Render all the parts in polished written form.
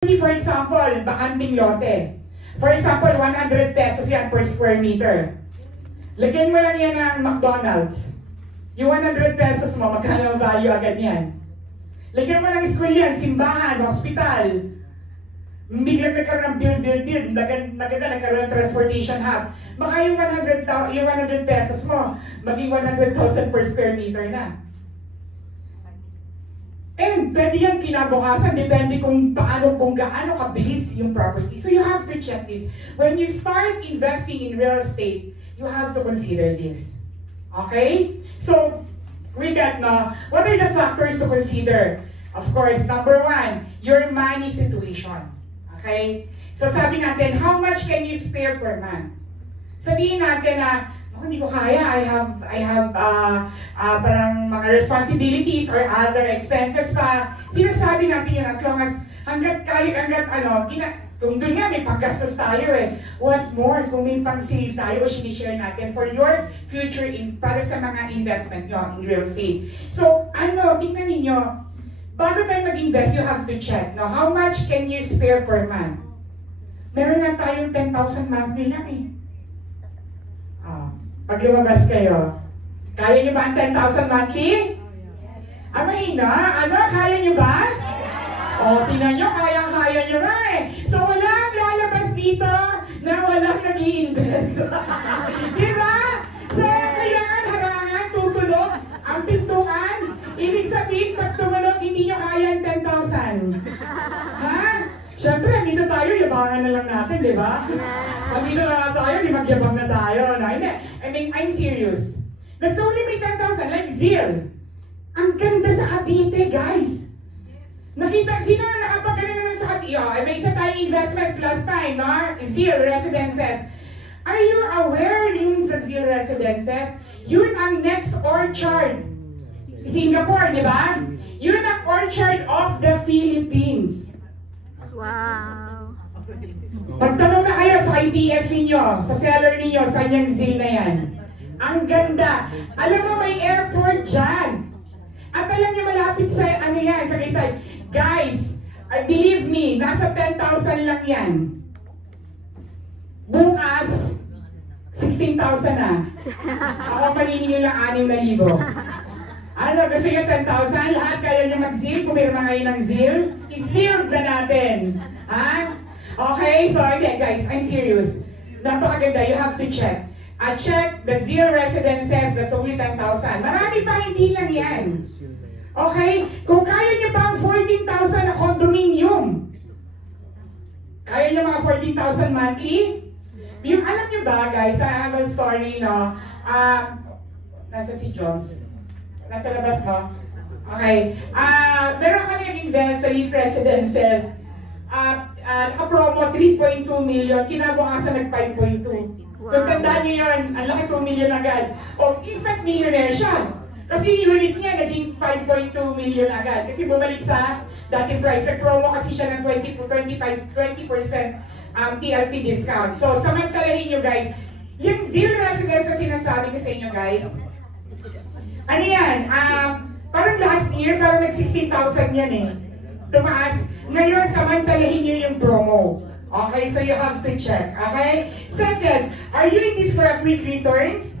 For example, bakanting lote. For example, 100 pesos yan per square meter. Lagyan mo lang yan ng McDonald's. Yung 100 pesos mo, magkano ang value agad yan? Lagyan mo ng school yan, simbahan, hospital. Biglang nagkaroon ng build. Naganda nagkaroon ng transportation hub. Baka yung 100 pesos mo, maging 100,000 per square meter na. And pwede yan kinabukasan, depende kung gaano kabilis yung property. So you have to check this. When you start investing in real estate, you have to consider this. Okay? So, with that, what are the factors to consider? Of course, number one, your money situation. Okay? So sabi natin, how much can you spare per month? Sabihin natin na, hindi ko kaya, I have parang mga responsibilities or other expenses pa. Sinasabi natin yun as long as hanggat kung doon nga may paggastos tayo what more kung may pang-save tayo o sinishare natin for your future para sa mga investment nyo in real estate. So, tingnan ninyo, bago tayo mag-invest, you have to check, how much can you spare per month? Meron na tayong 10,000 monthly lang Pag lumabas kayo, kaya nyo ba ang 10,000 monthly? Mahina? Kaya nyo ba? Tingnan nyo, kaya nyo nga So, walang lalabas dito na walang nag-i-invest. Diba? So, kailangan harangan, tutulog, ang pintuan. Ibig sabihin, pag tumulog, hindi nyo kaya ang 10,000. Ha? Siyempre, dito tayo, yabangan na lang natin, di ba? Pag dito na tayo, di magyabang na tayo. I'm serious. That's only may 10,000, like Zil. Ang ganda sa Cavite, guys. Sino na nakapagana naman sa Cavite? May isa tayong investments last time, Zil Residences. Are you aware yung sa Zil Residences? Yun ang next orchard. Singapore, di ba? Yun ang orchard of the Philippines. Wow! Pagtanong na kayo sa IPS ninyo, sa seller ninyo, sa inyong Zil na yan. Ang ganda. Alam mo, may airport dyan. At alam nyo, malapit sa, sa Tagaytay. Guys, believe me, nasa 10,000 lang yan. Bukas, 16,000 na. Ako paniningin lang 6,000. Gusto nyo 10,000? Lahat kayo nyo mag-Zil? Pumirma ngayon ng Zil? I-Zil na natin. Okay, so guys, I'm serious. Napakaganda, you have to check. Check the Zil Residences, that's only 10,000. Marami pa, hindi lang yan. Okay? Kung kaya nyo pa ang 14,000 na condominium, kaya nyo mga 14,000 monthly? Yung alam nyo ba, guys, I have a story, nasa si Jones. Nasa labas mo? Okay. Meron kami nag-invest sa Leaf Residences. Naka-promo 3.2 million, kinabukasan nag-5.2. Wow. Kung tandaan nyo yun, ang laki 2 million agad. Instant millionaire siya. Kasi yung unit niya naging 5.2 million agad. Kasi bumalik sa dating price. Nag-promo kasi siya ng 20% TLP discount. So, samantalahin nyo guys, yung Zil Residence na sinasabi ko sa inyo guys, parang last year, parang nag-16,000 yan Tumaas. Ngayon, samantalahin nyo yung promo. Okay, so you have to check. Okay? Second, are you in this for a quick returns?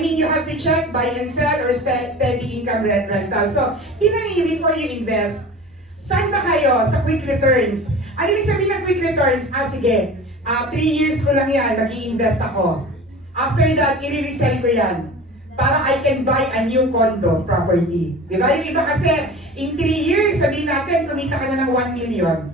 You have to check buy and sell or steady income rental. So, tingnan niyo before you invest. Saan ba kayo sa quick returns? Ano ibig sabihin ng quick returns? Sige, 3 years ko lang yan, mag-i-invest ako. After that, i-resell ko yan. Para I can buy a new condo property. Di ba? Yung iba kasi, in 3 years, sabihin natin, kumita ka na ng 1 million.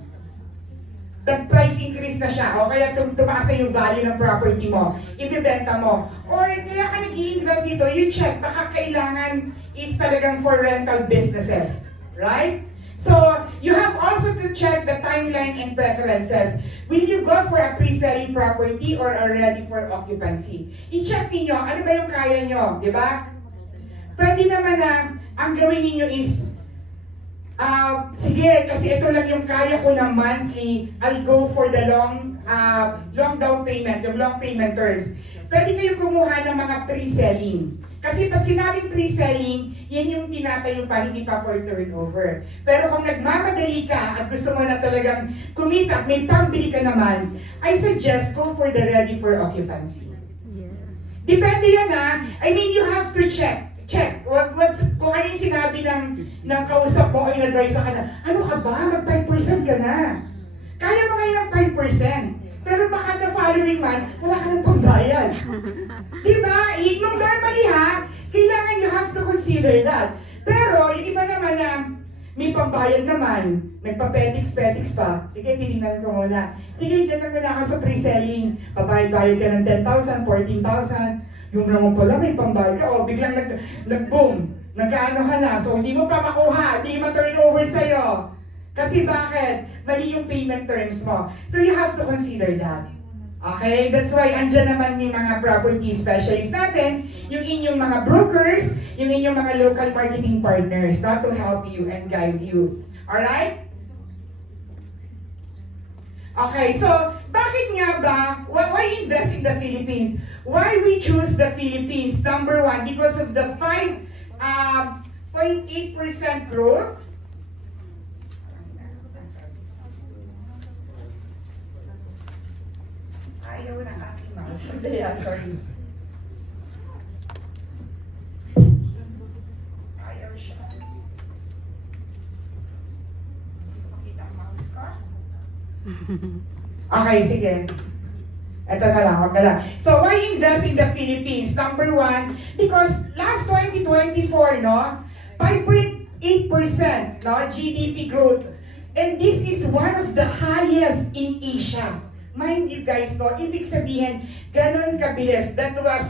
That price increase na siya. O kaya tumaas na yung value ng property mo. Ibibenta mo. Or kaya ka nag-i-invest dito, you check, baka kailangan is talagang for rental businesses. Right? So, you have also to check the timeline and preferences. Will you go for a pre-selling property or are ready for occupancy? I-check niyo ano ba yung kaya nyo, di ba? Pwede naman ang gawin niyo is, sige, kasi ito lang yung kaya ko ng monthly, I'll go for the long down payment, yung long payment terms. Pwede kayo kumuha ng mga pre-selling. Kasi pag sinabing pre-selling, yan yung tinatayo pa, hindi pa for turnover. Pero kung nagmamadali ka at gusto mo na talagang kumita, may pambili ka naman, I suggest go for the ready for occupancy. Yes. Depende yan I mean, you have to check. Kung ano yung sinabi ng kausap mo o yung advice ka na, ano ka ba? Mag 5% ka na. Kaya mo ngayon ng 5%. Pero baka the following month, wala ka ng pambayad. Diba? Normally kailangan you have to consider that. Pero yung iba naman na may pambayad naman, nagpa-petix pa. Sige, tinignan ko muna. Sige, dyan na muna ako sa pre-selling. Pabayad-bayad ka ng 10,000, 14,000. Yung naman pala may pambayad ka. O, biglang nag-boom. Nagkaano ka na. So, hindi mo pa makuha. Hindi ma-turnover sa'yo. Kasi bakit? Mali yung payment terms mo. So you have to consider that. Okay? That's why andyan naman yung mga property specialists natin, yung inyong mga brokers, yung inyong mga local marketing partners, not to help you and guide you. Alright? Okay, so bakit nga ba, why invest in the Philippines? Why we choose the Philippines? Number one, because of the 5.8% growth. Ayaw ng aking mouse. Sorry. Ayaw siya. Hindi ko makita ang mouse ko. Okay, sige. Ito na lang, wag na lang. So, why invest in the Philippines? Number one, because last 2024, 5.8%, GDP growth. And this is one of the highest in Asia. Mind you guys, ibig sabihin, ganun kabilis. That was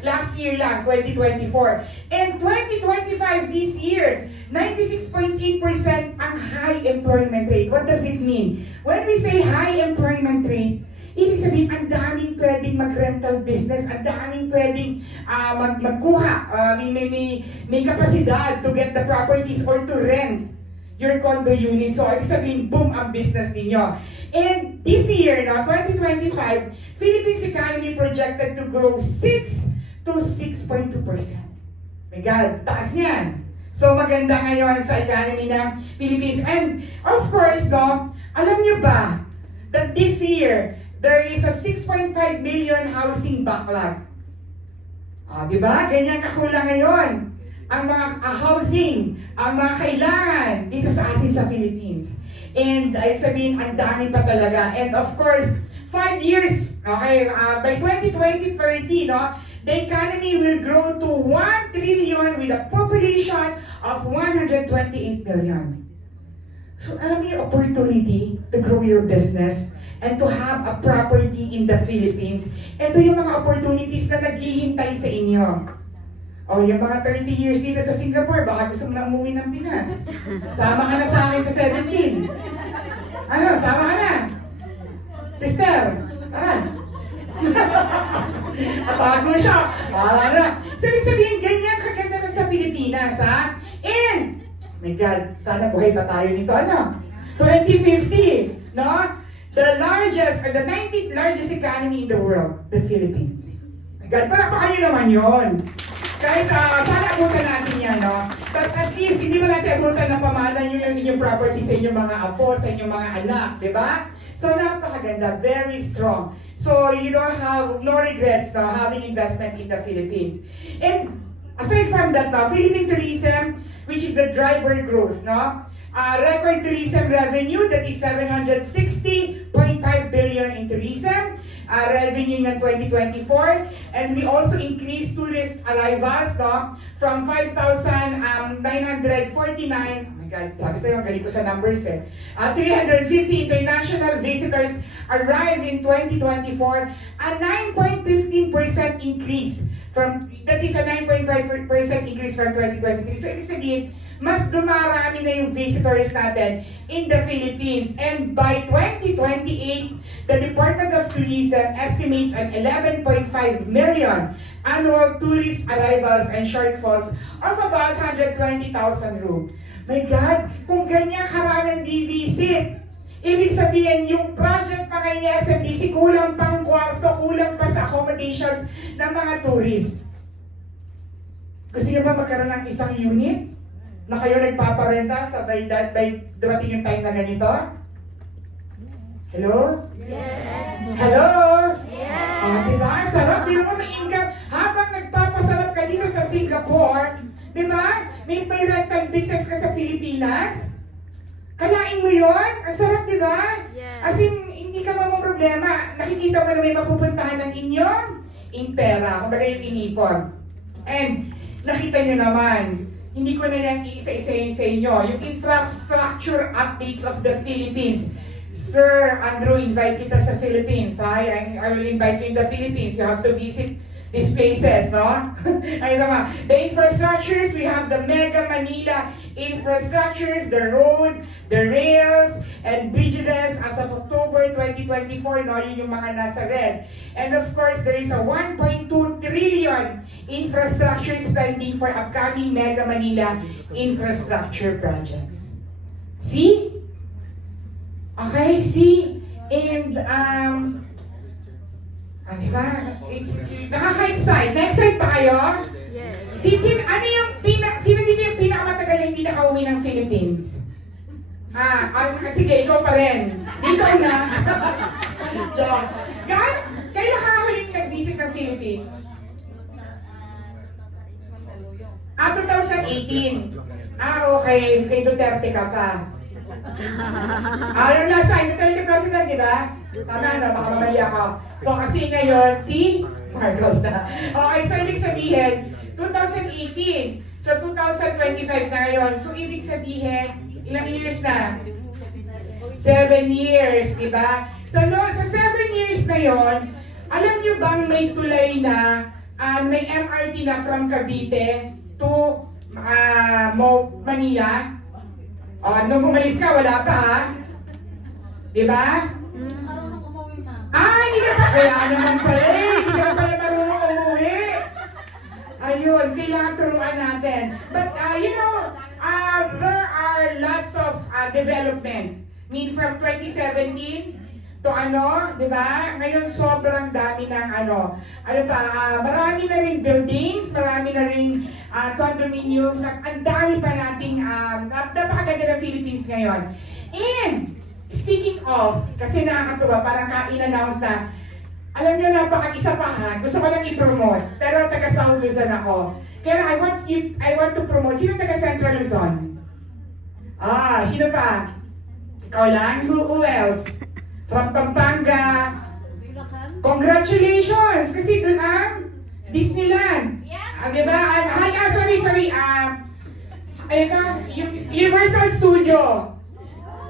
last year lang, 2024. And 2025, this year, 96.8% ang high employment rate. What does it mean? When we say high employment rate, ibig sabihin, ang daming pwedeng mag-rental business, ang daming pwedeng magkuha, may kapasidad to get the properties or to rent your condo unit. So, ibig sabihin, boom ang business ninyo. And this year, 2025, Philippines economy projected to grow 6 to 6.2%. My God, taas niyan. So, maganda ngayon sa economy ng Philippines. And, of course, alam nyo ba that this year, there is a 6.5 million housing backlog. Diba? Ganyan kakulang ngayon ang mga housing, ang mga kailangan dito sa atin sa Philippines. And ay sabihin, ang dami pa talaga. And of course, 5 years, okay, by 2030, the economy will grow to 1 trillion with a population of 128 billion. So alam niyo yung opportunity to grow your business and to have a property in the Philippines. Ito yung mga opportunities na naghihintay sa inyo. O, yung mga 30 years dito sa Singapore, baka gusto mo na umuwi ng Pinas. Sama ka na sa akin sa 17. Ano, sama ka na. Sister, tara. Atago siya. Para na. So, ibig sabihin, ganyan kaganda na sa Pilipinas, ha? And, my God, sana buhay pa tayo nito, 2050, The largest, or the 19th largest economy in the world, the Philippines. My God, palakpakan nyo naman yun. Kahit sana abutan natin yan, But at least, hindi mo natin abutan na pamahalan nyo yung inyong property sa inyong mga apo, sa inyong mga anak, di ba? So, napakaganda, very strong. So, you don't have no regrets having investment in the Philippines. And aside from that, Philippine tourism, which is the driver growth, record tourism revenue, that is 760.5 billion in tourism. Revenue in 2024, and we also increased tourist arrivals from 5,949, oh my God, sabi sa'yo, galing ko sa numbers 350 international visitors arrived in 2024, a 9.15% increase that is a 9.5% increase from 2023. So, ibig sabihin, mas dumarami na yung visitors natin in the Philippines. And by 2028, the Department of Tourism estimates an 11.5 million annual tourist arrivals and shortfalls of about 120,000 rooms. My God, kung ganyan karaming di-visit, ibig sabihin, yung project pa ngayon ni SMDC, kulang pang kwarto, kulang pa sa accommodations ng mga tourists. Gusto niyo ba magkaroon ng isang unit na kayo nagpaparenta sa by dumating yung time na ganito? Hello? Yes. Hello? Yes. Diba? Sarap. Di mo may income. Habang nagpapasarap ka dito sa Singapore, diba? May rental business ka sa Pilipinas. Kalain mo yun? Ang sarap, diba? Yes. As in, hindi ka mamang problema. Nakikita mo na may mapupuntahan ng inyong pera. Kumbaga yung inipon. And, nakita nyo naman, hindi ko na yan iisa-isayin sa inyo. Yung infrastructure updates of the Philippines. Sir Andrew, invite kita sa Philippines. I will invite you in the Philippines. You have to visit these places, no? Ayun naman. The infrastructures, we have the Mega Manila infrastructures, the road, the rails, and bridges as of October 2024, no? Yun yung mga nasa red. And of course, there is a 1.2 trillion infrastructure spending for upcoming Mega Manila infrastructure projects. See? Okay, see? And, diba? It's nakaka-excite. Na-excite ba kayo? Yes. Ano yung sino dito yung pinakamatagal na hindi nakauwi ng Philippines? Sige, ikaw pa rin. Ikaw na. Joke. Kailan ka huling nag-visit ng Philippines? 2018. Okay. Kay Duterte ka pa. Yung last time, Duterte President, di ba? Tama na, baka mamali ako. So kasi ngayon, si Marcos na. Okay, so ibig sabihin, 2018. So 2025 na ngayon. So ibig sabihin, ilang years na? 7 years, di ba? So sa 7 years na yon, alam niyo bang may tulay na, may MRT na from Cavite to Manila? Nung bumalis ka, wala pa ha? Diba? Marunong umuwi na. Hindi ka pa. Kaya naman pala eh. Hindi ka pala marunong umuwi. Ayun, kailangan turuan natin. But, there are lots of development. From 2017 to diba? Ngayon sobrang dami ng marami na rin buildings, marami na rin condominiums, ang dami pa nating napakaganda ng Philippines ngayon. And, speaking of, kasi nakakatuwa, parang ka-in-announce na, alam nyo, napaka-isa pa ha, gusto ko lang i-promote, pero taga-South Luzon ako. Kaya I want to promote, sino taga-Central Luzon? Sino pa? Ikaw lang? Who else? From Pampanga. Congratulations! Kasi doon ang Disneyland. Diba? Sorry. Universal Studio.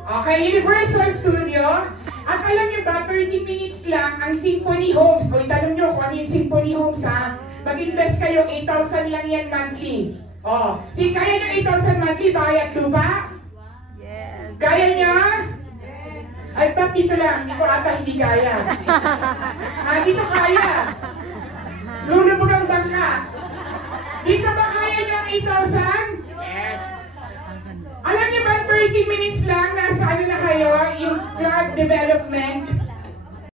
Okay, Universal Studio. At alam niyo ba, 30 minutes lang ang Symphony Homes. O itanong niyo kung ano yung Symphony Homes ha. Mag-invest kayo, 8,000 lang yan monthly. Kaya niyo 8,000 monthly, bayad lupa? Yes. Kaya niya? Ay, ba't dito lang? Dito ata hindi kaya. Dito kaya. Lulubog ang bangka. Dito ba kaya niyo ang 8,000? Yes. Alam niyo ba, 30 minutes lang, nasa na kayo, yung Clark Development.